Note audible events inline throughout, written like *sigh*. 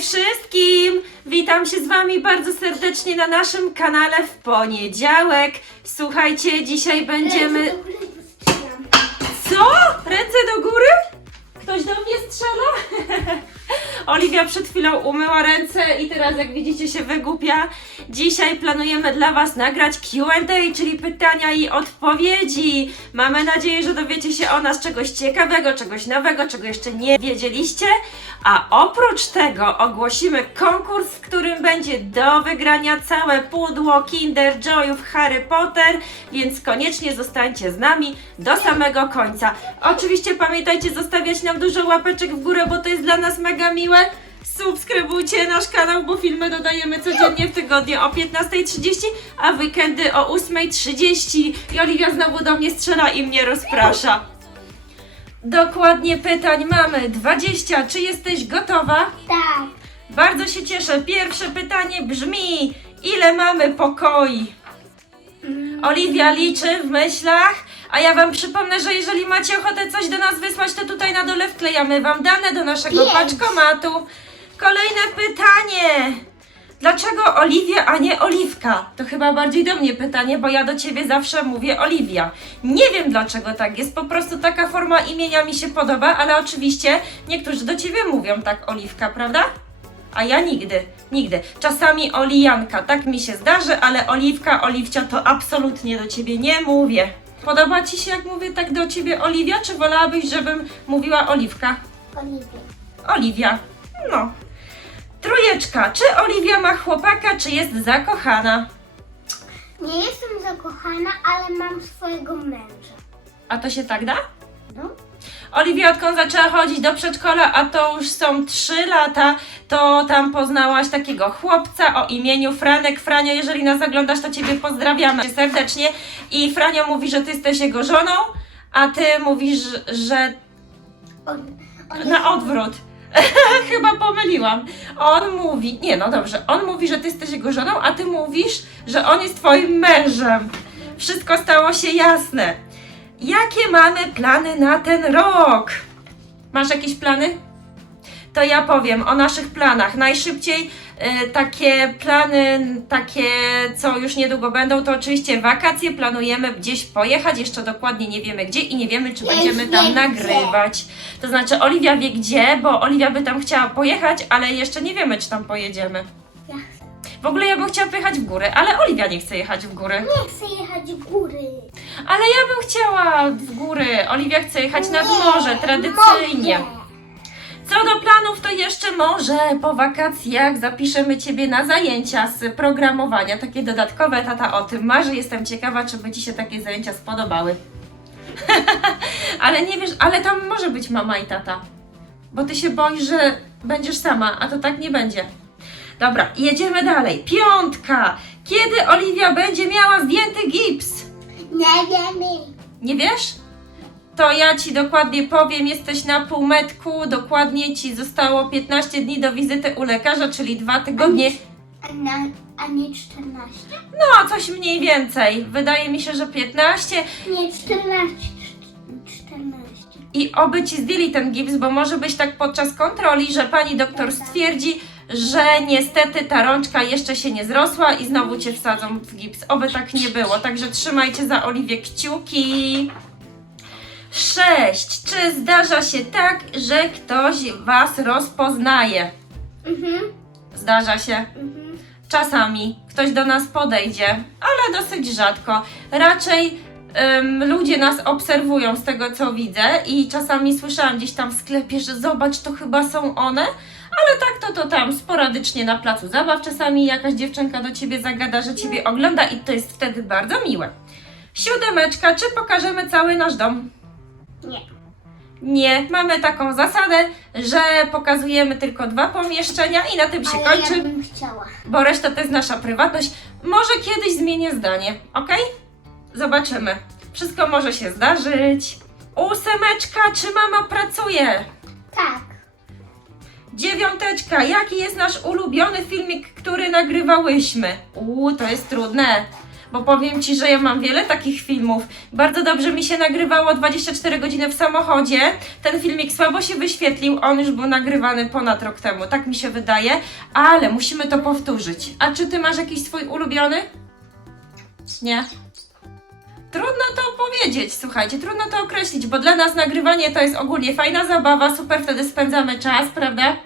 wszystkim! Witam się z Wami bardzo serdecznie na naszym kanale w poniedziałek. Słuchajcie, dzisiaj będziemy. Co? Ręce do góry? Ktoś do mnie strzela? *laughs* Oliwia przed chwilą umyła ręce i teraz, jak widzicie, się wygłupia. Dzisiaj planujemy dla Was nagrać QA, czyli pytania i odpowiedzi. Mamy nadzieję, że dowiecie się o nas czegoś ciekawego, czegoś nowego, czego jeszcze nie wiedzieliście. A oprócz tego ogłosimy konkurs, w którym będzie do wygrania całe pudło Kinder Joyów Harry Potter, więc koniecznie zostańcie z nami do samego końca. Oczywiście pamiętajcie zostawiać nam dużo łapeczek w górę, bo to jest dla nas mega miłe. Subskrybujcie nasz kanał, bo filmy dodajemy codziennie w tygodniu o 15.30, a w weekendy o 8.30. I Oliwia znowu do mnie strzela i mnie rozprasza. Dokładnie pytań mamy 20. Czy jesteś gotowa? Tak. Bardzo się cieszę. Pierwsze pytanie brzmi: ile mamy pokoi? Oliwia liczy w myślach, a ja Wam przypomnę, że jeżeli macie ochotę coś do nas wysłać, to tutaj na dole wklejamy Wam dane do naszego Pięć. paczkomatu. Kolejne pytanie. Dlaczego Oliwia, a nie Oliwka? To chyba bardziej do mnie pytanie, bo ja do Ciebie zawsze mówię Oliwia. Nie wiem dlaczego tak jest, po prostu taka forma imienia mi się podoba, ale oczywiście niektórzy do Ciebie mówią tak Oliwka, prawda? A ja nigdy, nigdy. Czasami Olijanka, tak mi się zdarzy, ale Oliwka, Oliwcia to absolutnie do Ciebie nie mówię. Podoba Ci się, jak mówię tak do Ciebie Oliwia, czy wolałabyś, żebym mówiła Oliwka? Oliwia. Oliwia. No. Trójeczka. Czy Oliwia ma chłopaka, czy jest zakochana? Nie jestem zakochana, ale mam swojego męża. A to się tak da? No. Oliwia, odkąd zaczęła chodzić do przedszkola, a to już są 3 lata, to tam poznałaś takiego chłopca o imieniu Franek. Franio, jeżeli nas oglądasz, to Ciebie pozdrawiamy serdecznie. I Franio mówi, że Ty jesteś jego żoną, a Ty mówisz, że On, on na odwrót. *laughs* Chyba pomyliłam. On mówi, nie no dobrze, on mówi, że ty jesteś jego żoną, a ty mówisz, że on jest twoim mężem. Wszystko stało się jasne. Jakie mamy plany na ten rok? Masz jakieś plany? To ja powiem o naszych planach. Najszybciej y, takie plany, takie co już niedługo będą, to oczywiście wakacje. Planujemy gdzieś pojechać, jeszcze dokładnie nie wiemy gdzie i nie wiemy, czy będziemy tam nagrywać. To znaczy, Oliwia wie gdzie, bo Oliwia by tam chciała pojechać, ale jeszcze nie wiemy, czy tam pojedziemy. W ogóle ja bym chciała pojechać w góry, ale Oliwia nie chce jechać w góry. nie chcę jechać w góry. Ale ja bym chciała w góry. Oliwia chce jechać nad morze, tradycyjnie. Mogę. Co do planów, to jeszcze może po wakacjach zapiszemy Ciebie na zajęcia z programowania, takie dodatkowe. Tata o tym marzy. Jestem ciekawa, czy by Ci się takie zajęcia spodobały. *laughs* ale nie wiesz, ale tam może być mama i tata. Bo Ty się boisz, że będziesz sama, a to tak nie będzie. Dobra, jedziemy dalej. Piątka. Kiedy Oliwia będzie miała zdjęty gips? Nie wiemy. Nie wiesz? To ja ci dokładnie powiem, jesteś na półmetku, dokładnie ci zostało 15 dni do wizyty u lekarza, czyli dwa tygodnie. A, nie 14? No, coś mniej więcej. Wydaje mi się, że 15 Nie, 14. 14. i oby ci zdjęli ten gips, bo może być tak podczas kontroli, że pani doktor stwierdzi, że niestety ta rączka jeszcze się nie zrosła i znowu cię wsadzą w gips. Oby tak nie było, także trzymajcie za Oliwię kciuki. 6. Czy zdarza się tak, że ktoś was rozpoznaje? Mhm. Zdarza się. Mhm. Czasami ktoś do nas podejdzie, ale dosyć rzadko. Raczej em, ludzie nas obserwują z tego co widzę i czasami słyszałam gdzieś tam w sklepie, że zobacz, to chyba są one, ale tak to to tam sporadycznie na placu zabaw czasami jakaś dziewczynka do ciebie zagada, że ciebie ogląda i to jest wtedy bardzo miłe. Siódemeczka, czy pokażemy cały nasz dom? Nie. Nie, mamy taką zasadę, że pokazujemy tylko dwa pomieszczenia i na tym się Ale kończy ja bym chciała. bo reszta to jest nasza prywatność. Może kiedyś zmienię zdanie, ok? Zobaczymy. Wszystko może się zdarzyć. Ósemeczka, czy mama pracuje? Tak. Dziewiąteczka, jaki jest nasz ulubiony filmik, który nagrywałyśmy? Uuu, to jest trudne. bo powiem Ci, że ja mam wiele takich filmów. Bardzo dobrze mi się nagrywało 24 godziny w samochodzie. Ten filmik słabo się wyświetlił, on już był nagrywany ponad rok temu, tak mi się wydaje, ale musimy to powtórzyć. A czy Ty masz jakiś swój ulubiony? Nie. Trudno to powiedzieć, słuchajcie, trudno to określić, bo dla nas nagrywanie to jest ogólnie fajna zabawa, super wtedy spędzamy czas, prawda?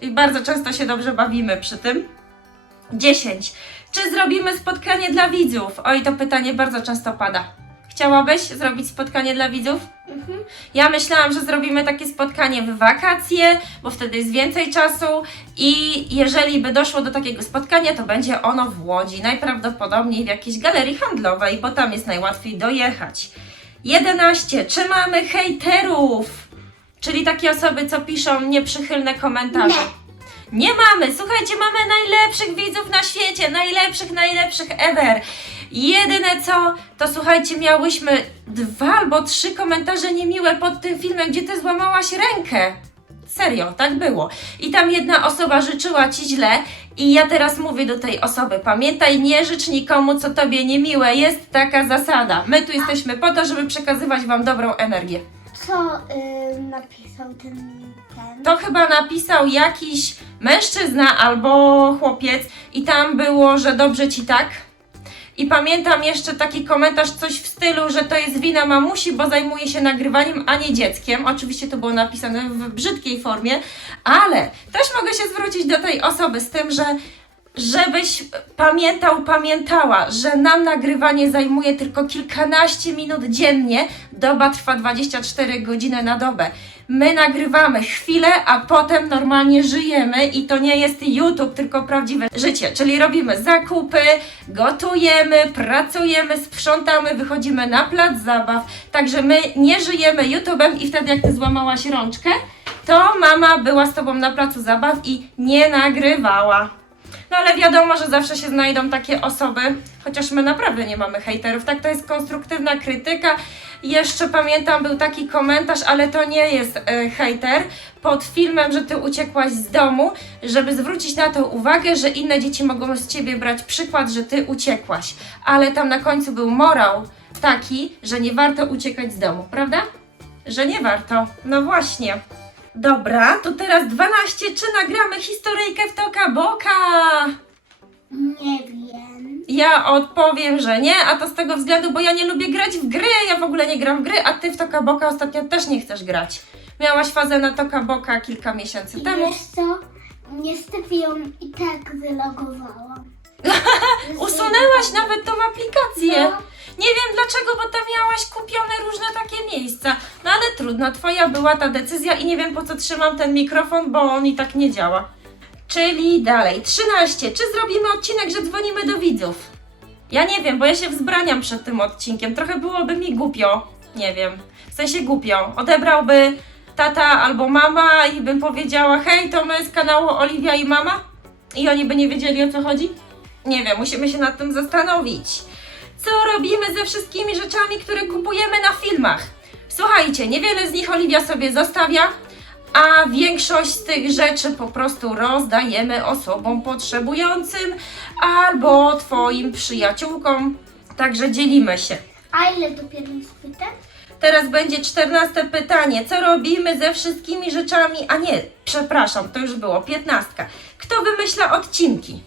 I bardzo często się dobrze bawimy przy tym. 10. Czy zrobimy spotkanie dla widzów? Oj, to pytanie bardzo często pada. Chciałabyś zrobić spotkanie dla widzów? Mhm. Ja myślałam, że zrobimy takie spotkanie w wakacje, bo wtedy jest więcej czasu i jeżeli by doszło do takiego spotkania, to będzie ono w Łodzi, najprawdopodobniej w jakiejś galerii handlowej, bo tam jest najłatwiej dojechać. 11. Czy mamy hejterów? Czyli takie osoby, co piszą nieprzychylne komentarze. Nie mamy, słuchajcie, mamy najlepszych widzów na świecie, najlepszych, najlepszych ever. Jedyne co, to słuchajcie, miałyśmy dwa albo trzy komentarze niemiłe pod tym filmem, gdzie ty złamałaś rękę. Serio, tak było. I tam jedna osoba życzyła ci źle i ja teraz mówię do tej osoby, pamiętaj, nie życz nikomu, co tobie niemiłe, jest taka zasada. My tu jesteśmy po to, żeby przekazywać wam dobrą energię. Co y, napisał ten ten? To chyba napisał jakiś mężczyzna albo chłopiec i tam było, że dobrze ci tak. I pamiętam jeszcze taki komentarz, coś w stylu, że to jest wina mamusi, bo zajmuje się nagrywaniem, a nie dzieckiem. Oczywiście to było napisane w brzydkiej formie, ale też mogę się zwrócić do tej osoby z tym, że żebyś pamiętał, pamiętała, że nam nagrywanie zajmuje tylko kilkanaście minut dziennie, doba trwa 24 godziny na dobę. My nagrywamy chwilę, a potem normalnie żyjemy i to nie jest YouTube, tylko prawdziwe życie. Czyli robimy zakupy, gotujemy, pracujemy, sprzątamy, wychodzimy na plac zabaw. Także my nie żyjemy YouTube'em i wtedy jak ty złamałaś rączkę, to mama była z tobą na placu zabaw i nie nagrywała. No ale wiadomo, że zawsze się znajdą takie osoby, chociaż my naprawdę nie mamy hejterów, tak to jest konstruktywna krytyka. Jeszcze pamiętam, był taki komentarz, ale to nie jest e, hejter, pod filmem, że ty uciekłaś z domu, żeby zwrócić na to uwagę, że inne dzieci mogą z ciebie brać przykład, że ty uciekłaś. Ale tam na końcu był morał taki, że nie warto uciekać z domu, prawda? Że nie warto. No właśnie. Dobra, to teraz 12. Czy nagramy historyjkę w Toka Boka? Nie wiem. Ja odpowiem, że nie, a to z tego względu, bo ja nie lubię grać w gry, ja w ogóle nie gram w gry, a ty w Toka Boka ostatnio też nie chcesz grać. Miałaś fazę na Toka Boka kilka miesięcy I temu. wiesz co? Niestety ją i tak wylogowałam. *laughs* Usunęłaś nawet tą aplikację. No. Nie wiem dlaczego, bo tam miałaś kupione różne takie miejsca. No ale trudno, twoja była ta decyzja i nie wiem po co trzymam ten mikrofon, bo on i tak nie działa. Czyli dalej, 13. Czy zrobimy odcinek, że dzwonimy do widzów? Ja nie wiem, bo ja się wzbraniam przed tym odcinkiem. Trochę byłoby mi głupio. Nie wiem. W sensie głupio. Odebrałby tata albo mama i bym powiedziała: Hej, to my z kanału Oliwia i mama? I oni by nie wiedzieli o co chodzi? Nie wiem, musimy się nad tym zastanowić. Co robimy ze wszystkimi rzeczami, które kupujemy na filmach? Słuchajcie, niewiele z nich Oliwia sobie zostawia, a większość z tych rzeczy po prostu rozdajemy osobom potrzebującym albo Twoim przyjaciółkom. Także dzielimy się. A ile dopiero spytam? Teraz będzie czternaste pytanie. Co robimy ze wszystkimi rzeczami? A nie, przepraszam, to już było piętnastka. Kto wymyśla odcinki?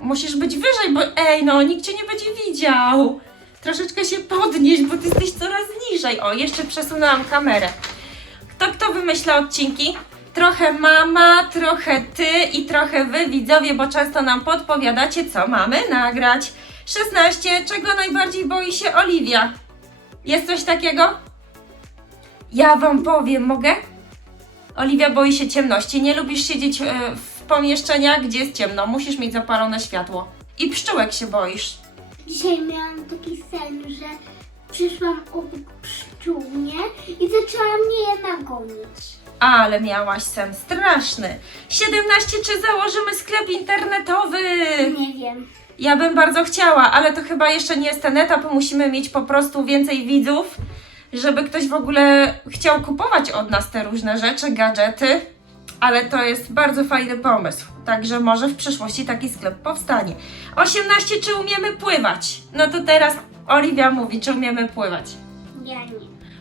Musisz być wyżej, bo ej, no nikt cię nie będzie widział. Troszeczkę się podnieś, bo ty jesteś coraz niżej. O, jeszcze przesunęłam kamerę. Kto kto wymyśla odcinki? Trochę mama, trochę ty i trochę wy widzowie, bo często nam podpowiadacie, co mamy nagrać. 16. Czego najbardziej boi się Oliwia? Jest coś takiego? Ja wam powiem, mogę? Oliwia boi się ciemności. Nie lubisz siedzieć e, w pomieszczeniach, gdzie jest ciemno. Musisz mieć zapalone światło. I pszczółek się boisz. Dzisiaj miałam taki sen, że przyszłam obok pszczół, nie? I zaczęła mnie je nagonić. Ale miałaś sen straszny. 17. Czy założymy sklep internetowy? Nie wiem. Ja bym bardzo chciała, ale to chyba jeszcze nie jest ten etap. Musimy mieć po prostu więcej widzów, żeby ktoś w ogóle chciał kupować od nas te różne rzeczy, gadżety. ale to jest bardzo fajny pomysł. Także może w przyszłości taki sklep powstanie. 18. Czy umiemy pływać? No to teraz Oliwia mówi, czy umiemy pływać. Ja nie.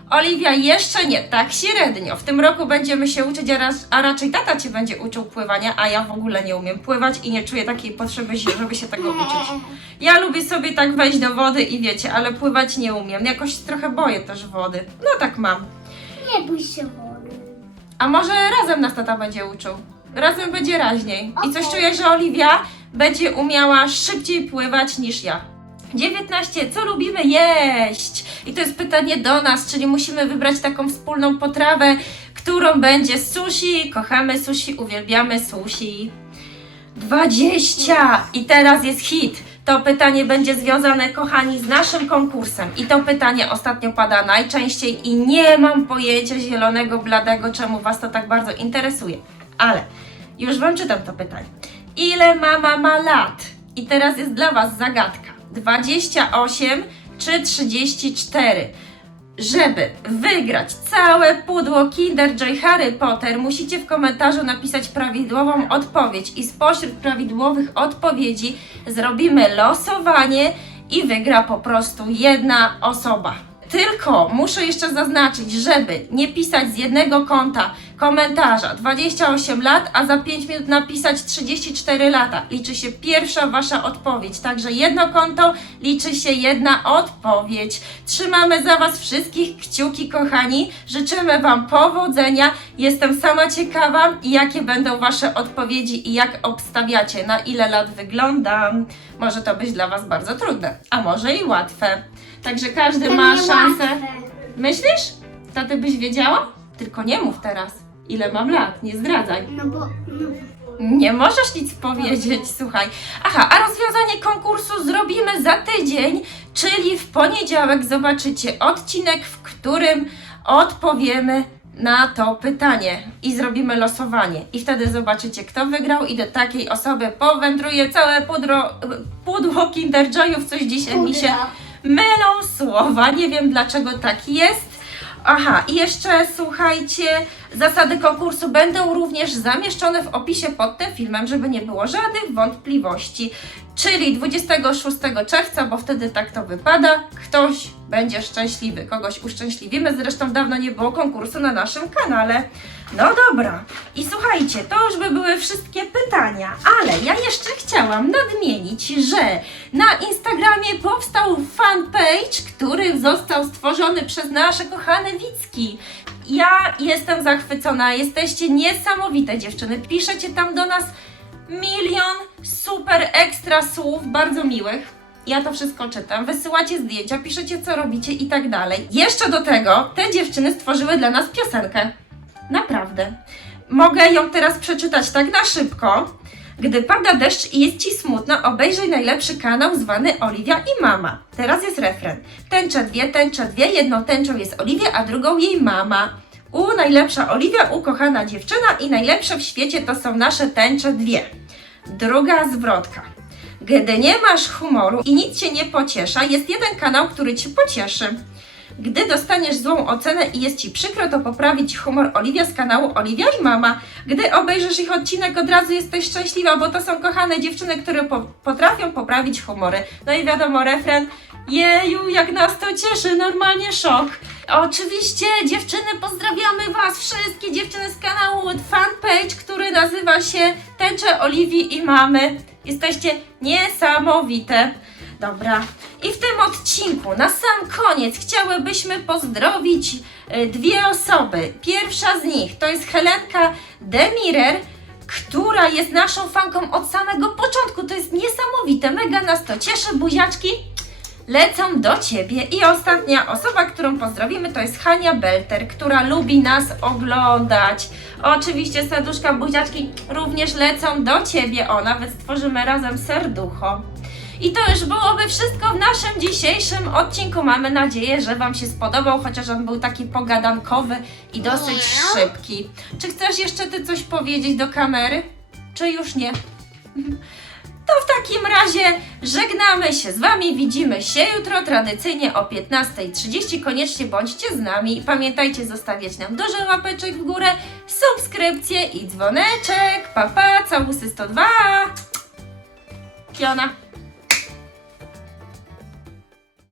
Oliwia jeszcze nie, tak średnio. W tym roku będziemy się uczyć, a, raz, a raczej tata cię będzie uczył pływania, a ja w ogóle nie umiem pływać i nie czuję takiej potrzeby, żeby się tego uczyć. Ja lubię sobie tak wejść do wody i wiecie, ale pływać nie umiem. Jakoś trochę boję też wody. No tak mam. Nie bój się wody. A może razem nas tata będzie uczył? Razem będzie raźniej. I coś czuję, że Oliwia będzie umiała szybciej pływać niż ja. 19. Co lubimy jeść? I to jest pytanie do nas, czyli musimy wybrać taką wspólną potrawę, którą będzie sushi. Kochamy sushi, uwielbiamy sushi. 20. I teraz jest hit. To pytanie będzie związane, kochani, z naszym konkursem. I to pytanie ostatnio pada najczęściej i nie mam pojęcia zielonego, bladego, czemu Was to tak bardzo interesuje. Ale już Wam czytam to pytanie. Ile mama ma lat? I teraz jest dla Was zagadka. 28 czy 34? Żeby wygrać całe pudło Kinder Joy Harry Potter, musicie w komentarzu napisać prawidłową odpowiedź i spośród prawidłowych odpowiedzi zrobimy losowanie i wygra po prostu jedna osoba. Tylko muszę jeszcze zaznaczyć, żeby nie pisać z jednego konta komentarza 28 lat, a za 5 minut napisać 34 lata. Liczy się pierwsza Wasza odpowiedź, także jedno konto, liczy się jedna odpowiedź. Trzymamy za Was wszystkich kciuki, kochani. Życzymy Wam powodzenia. Jestem sama ciekawa, jakie będą Wasze odpowiedzi i jak obstawiacie, na ile lat wyglądam. Może to być dla Was bardzo trudne, a może i łatwe. Także każdy ma szansę. Myślisz? To ty byś wiedziała? Tylko nie mów teraz, ile mam lat, nie zdradzaj. No bo... No. Nie możesz nic powiedzieć, słuchaj. Aha, a rozwiązanie konkursu zrobimy za tydzień, czyli w poniedziałek zobaczycie odcinek, w którym odpowiemy na to pytanie i zrobimy losowanie. I wtedy zobaczycie, kto wygrał i do takiej osoby powędruje całe pudro, pudło Kinder Joyów. Coś dzisiaj mi się Pudra. mylą słowa. Nie wiem dlaczego tak jest. Aha, i jeszcze słuchajcie, zasady konkursu będą również zamieszczone w opisie pod tym filmem, żeby nie było żadnych wątpliwości. Czyli 26 czerwca, bo wtedy tak to wypada, ktoś będzie szczęśliwy, kogoś uszczęśliwimy. Zresztą dawno nie było konkursu na naszym kanale. No dobra, i słuchajcie, to już by były wszystkie pytania, ale ja jeszcze chciałam nadmienić, że na Instagramie powstał fanpage, który został stworzony przez nasze kochane Wicki. Ja jestem zachwycona, jesteście niesamowite dziewczyny. Piszecie tam do nas milion super ekstra słów, bardzo miłych. Ja to wszystko czytam, wysyłacie zdjęcia, piszecie co robicie i tak dalej. Jeszcze do tego te dziewczyny stworzyły dla nas piosenkę. Naprawdę. Mogę ją teraz przeczytać tak na szybko. Gdy pada deszcz i jest ci smutno, obejrzyj najlepszy kanał zwany Oliwia i Mama. Teraz jest refren. Tęcze dwie, tęcze dwie, jedną tęczą jest Oliwia, a drugą jej mama. U najlepsza Oliwia, ukochana dziewczyna i najlepsze w świecie to są nasze tęcze dwie. Druga zwrotka. Gdy nie masz humoru i nic cię nie pociesza, jest jeden kanał, który cię pocieszy. Gdy dostaniesz złą ocenę i jest ci przykro, to poprawić humor Oliwia z kanału Oliwia i Mama. Gdy obejrzysz ich odcinek, od razu jesteś szczęśliwa, bo to są kochane dziewczyny, które po potrafią poprawić humory. No i wiadomo, refren. Jeju, jak nas to cieszy, normalnie szok. Oczywiście, dziewczyny, pozdrawiamy Was, wszystkie dziewczyny z kanału fanpage, który nazywa się Tęcze Oliwii i Mamy. Jesteście niesamowite. Dobra. I w tym odcinku na sam koniec chciałybyśmy pozdrowić e, dwie osoby. Pierwsza z nich to jest Helenka Demirer, która jest naszą fanką od samego początku. To jest niesamowite, mega nas to cieszy. Buziaczki lecą do Ciebie. I ostatnia osoba, którą pozdrowimy, to jest Hania Belter, która lubi nas oglądać. Oczywiście serduszka, buziaczki również lecą do Ciebie. O, nawet stworzymy razem serducho. I to już byłoby wszystko w naszym dzisiejszym odcinku. Mamy nadzieję, że Wam się spodobał, chociaż on był taki pogadankowy i dosyć szybki. Czy chcesz jeszcze Ty coś powiedzieć do kamery? Czy już nie? *laughs* To w takim razie żegnamy się z Wami, widzimy się jutro tradycyjnie o 15.30. Koniecznie bądźcie z nami i pamiętajcie zostawiać nam dużo łapeczek w górę, subskrypcje i dzwoneczek. Papa, pa, całusy 102! Fiona.